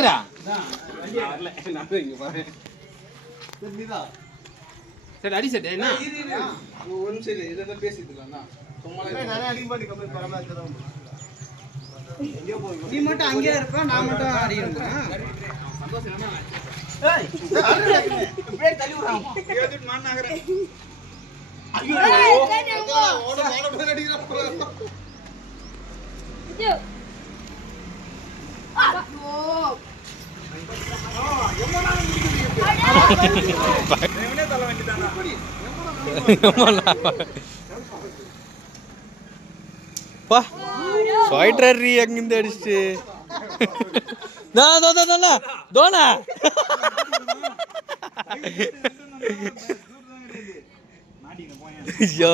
நிக்கிறா சரி அடி சரி என்ன ஒரு நிமிஷம் இதை பேசிக்கலாம் நீ மட்டும் அங்கேயே இருப்ப நான் மட்டும் அடிக்கணும் ஸ்வைட்டரி அங்கிருந்து அடிச்சு தோனா ஐயோ